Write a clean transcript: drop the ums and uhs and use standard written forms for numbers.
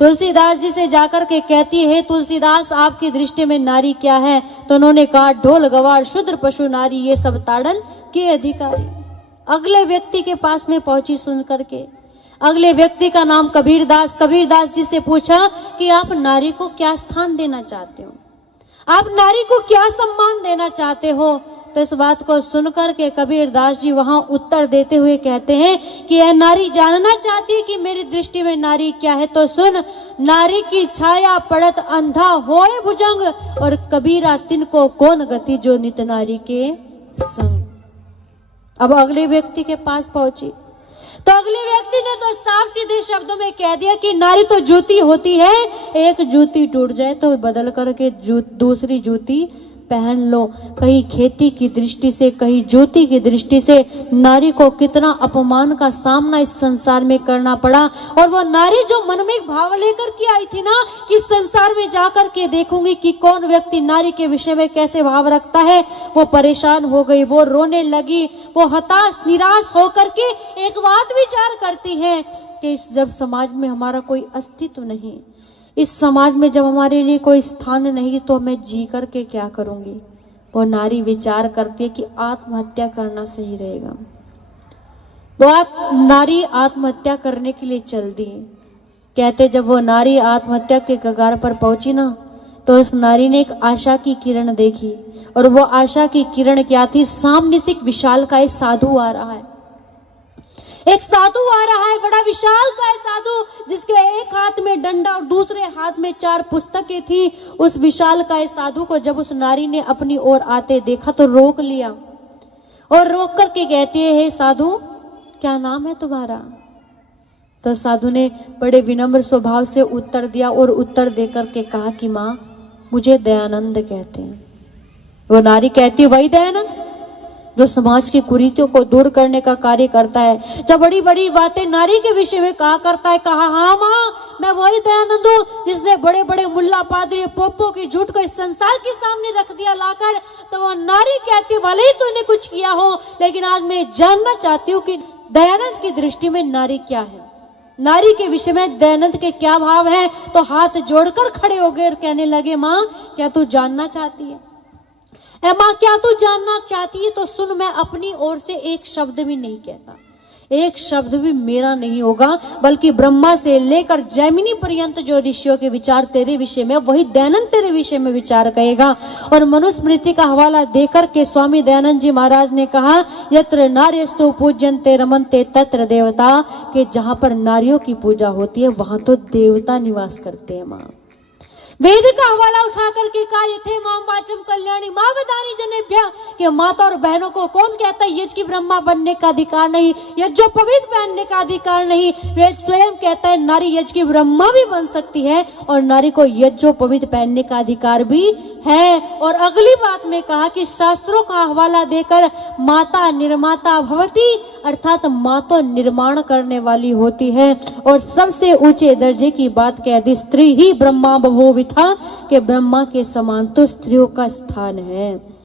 तुलसीदास जी से जाकर के कहती है, तुलसीदास आपकी दृष्टि में नारी क्या है? तो उन्होंने कहा, ढोल गवार शूद्र पशु नारी ये सब ताड़न के अधिकारी। अगले व्यक्ति के पास में पहुंची सुन करके। अगले व्यक्ति का नाम कबीरदास। कबीरदास जी से पूछा कि आप नारी को क्या स्थान देना चाहते हो, आप नारी को क्या सम्मान देना चाहते हो? तो इस बात को सुनकर के कबीरदास जी वहां उत्तर देते हुए कहते हैं कि यह नारी जानना चाहती है कि मेरी दृष्टि में नारी क्या है, तो सुन, नारी की छाया पड़त अंधा होए भुजंग, और कबीरा तिनको कौन गति जो नित नारी के संग। अब अगले व्यक्ति के पास पहुंची तो अगले व्यक्ति ने तो साफ सीधे शब्दों में कह दिया कि नारी तो जूती होती है, एक जूती टूट जाए तो बदल करके दूसरी जूती पहन लो। कहीं खेती की दृष्टि से, कहीं ज्योति की दृष्टि से नारी को कितना अपमान का सामना इस संसार में करना पड़ा। और वो नारी जो मन में भाव लेकर के आई थी ना कि संसार में जाकर के देखूंगी कि कौन व्यक्ति नारी के विषय में कैसे भाव रखता है, वो परेशान हो गई, वो रोने लगी, वो हताश निराश होकर के एक बात विचार करती है कि जब समाज में हमारा कोई अस्तित्व नहीं, इस समाज में जब हमारे लिए कोई स्थान नहीं, तो मैं जी करके क्या करूंगी। वो नारी विचार करती है कि आत्महत्या करना सही रहेगा। वो नारी आत्महत्या करने के लिए चल दी। कहते जब वो नारी आत्महत्या के कगार पर पहुंची ना, तो उस नारी ने एक आशा की किरण देखी। और वो आशा की किरण क्या थी? सामने से एक विशाल का साधु आ रहा है, एक साधु आ रहा है, बड़ा विशाल का है साधु, जिसके एक हाथ में डंडा और दूसरे हाथ में 4 पुस्तकें थी। उस विशाल का साधु को जब उस नारी ने अपनी ओर आते देखा तो रोक लिया और रोक करके कहती है, हे साधु, क्या नाम है तुम्हारा? तो साधु ने बड़े विनम्र स्वभाव से उत्तर दिया और उत्तर देकर के कहा कि माँ, मुझे दयानंद कहते हैं। वो नारी कहती, वही दयानंद जो समाज की कुरीतियों को दूर करने का कार्य करता है, जो बड़ी बड़ी बातें नारी के विषय में कहा करता है। कहा, हाँ माँ, मैं वही दयानंद हूँ जिसने बड़े बड़े मुल्ला पादरी पोपो की झूठ को इस संसार के सामने रख दिया लाकर। तो वो नारी कहती, भले ही तूने कुछ किया हो, लेकिन आज मैं जानना चाहती हूँ कि दयानंद की दृष्टि में नारी क्या है, नारी के विषय में दयानंद के क्या भाव है। तो हाथ जोड़कर खड़े हो गए और कहने लगे, माँ, क्या तू जानना चाहती है? माँ, क्या तू जानना चाहती है? तो सुन, मैं अपनी ओर से एक शब्द भी नहीं कहता, एक शब्द भी मेरा नहीं होगा, बल्कि ब्रह्मा से लेकर जैमिनी पर्यंत जो ऋषियों के विचार तेरे विषय में, वही दयानंद तेरे विषय में विचार कहेगा। और मनुस्मृति का हवाला देकर के स्वामी दयानंद जी महाराज ने कहा, यत्र नार्यस्तु पूज्यन्ते रमन्ते तत्र देवता, कि जहां पर नारियों की पूजा होती है वहां तो देवता निवास करते हैं। माँ वेद का हवाला उठा करके कहा, यथे मां वाचम कल्याणी मां वदानी जनेभ्य, कि माता और बहनों को कौन कहता है यज्ञ की ब्रह्मा बनने का अधिकार नहीं, यज्ञ पवित्र पहनने का अधिकार नहीं। वेद स्वयं कहता है नारी यज्ञ की ब्रह्मा भी बन सकती है और नारी को यज्ञ पवित्र पहनने का अधिकार भी है। और अगली बात में कहा कि शास्त्रों का हवाला देकर, माता निर्माता भवती, अर्थात माँ तो निर्माण करने वाली होती है। और सबसे ऊंचे दर्जे की बात कह दी, स्त्री ही ब्रह्मा बभूविथा, के ब्रह्मा के समान तो स्त्रियों का स्थान है।